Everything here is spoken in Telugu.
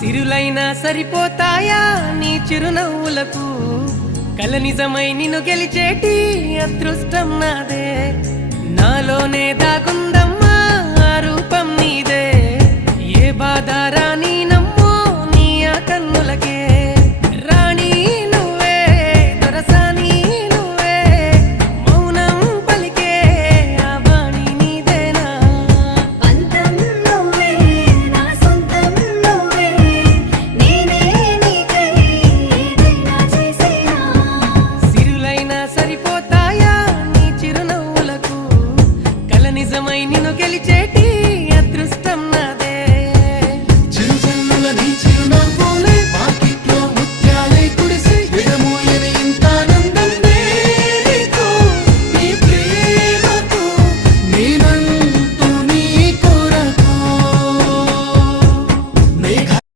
సిరులైనా సరిపోతాయా నీ చిరునవ్వులకు కల నిజమై నిన్ను గెలిచేటి అదృష్టం నాదే నాలోనే దాగుందమ్మా ఆ రూపం నీదే ఏ బాధ రాని